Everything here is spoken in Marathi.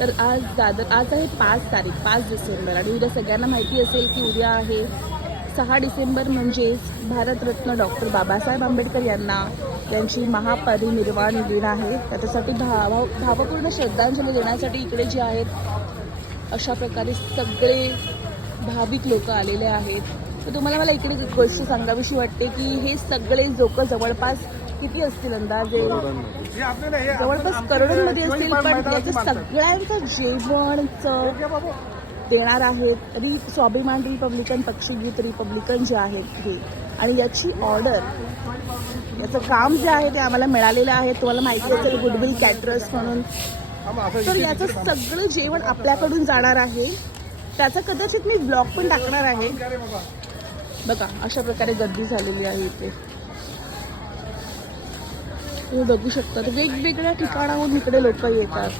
तर आज आहे 5 डिसेंबर आणि उद्या सगळ्यांना माहिती असेल की उद्या आहे 6 डिसेंबर म्हणजेच भारतरत्न डॉक्टर बाबासाहेब आंबेडकर यांची महापरिनिर्वाण दिन आहे. त्याच्यासाठी भावपूर्ण श्रद्धांजली देण्यासाठी इकडे जे आहेत अशा प्रकारे सगळे भाविक लोक आलेले आहेत. तर तुम्हाला मला इकडे एक गोष्ट सांगावीशी वाटते की हे सगळे लोक जवळपास किती असतील अंदाजे जवळपास करोडोंमध्ये असतील, पण याचं सगळ्यांचं जेवणचं देणार आहेत स्वाभिमान रिपब्लिकन पक्षीगीत रिपब्लिकन जे आहेत हे. आणि याची ऑर्डर याचं काम जे आहे ते आम्हाला मिळालेलं आहे. तुम्हाला माहिती असेल गुडविल कॅटरर्स म्हणून. तर याचं सगळं जेवण आपल्याकडून जाणार आहे. त्याचा कदाचित मी ब्लॉग पण टाकणार आहे. बघा अशा प्रकारे गर्दी झालेली आहे इथे. तुम्ही बघू शकता वेगवेगळ्या ठिकाणाहून इकडे लोक येतात.